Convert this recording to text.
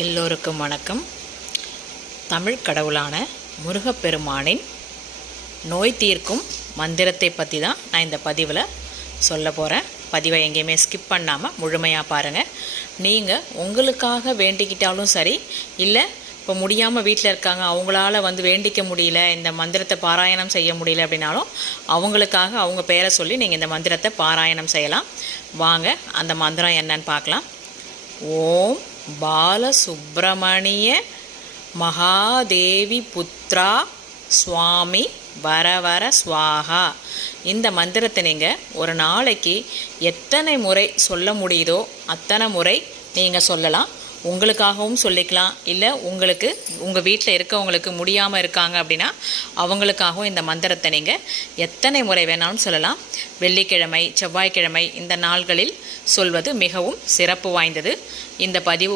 எல்லோருக்கும் வணக்கம். தமிழ் கடவுளான முருகப்பெருமானின் நோய் தீர்க்கும் மந்திரத்தை பற்றி தான் நான் இந்த பதிவில் சொல்ல போகிறேன். பதிவை எங்கேயுமே ஸ்கிப் பண்ணாமல் முழுமையாக பாருங்கள். நீங்கள் உங்களுக்காக வேண்டிக்கிட்டாலும் சரி, இல்லை இப்போ முடியாமல் வீட்டில் இருக்காங்க, அவங்களால வேண்டிக்க முடியல, இந்த மந்திரத்தை பாராயணம் செய்ய முடியல அப்படின்னாலும் அவங்களுக்காக அவங்க பேரை சொல்லி நீங்கள் இந்த மந்திரத்தை பாராயணம் செய்யலாம். வாங்க அந்த மந்திரம் என்னன்னு பார்க்கலாம். ஓம் பாலசுப்ரமணிய மகாதேவி புத்ரா சுவாமி வரவர ஸ்வாகா. இந்த மந்திரத்தை நீங்கள் ஒரு நாளைக்கு எத்தனை முறை சொல்ல முடியுதோ அத்தனை முறை நீங்கள் சொல்லலாம். உங்களுக்காகவும் சொல்லிக்கலாம், இல்லை உங்கள் வீட்டில் இருக்கவங்களுக்கு முடியாமல் இருக்காங்க அப்படின்னா அவங்களுக்காகவும் இந்த மந்திரத்தை நீங்கள் எத்தனை முறை வேணாலும் சொல்லலாம். வெள்ளிக்கிழமை, செவ்வாய்க்கிழமை இந்த நாள்களில் சொல்வது மிகவும் சிறப்பு வாய்ந்தது. இந்த பதிவு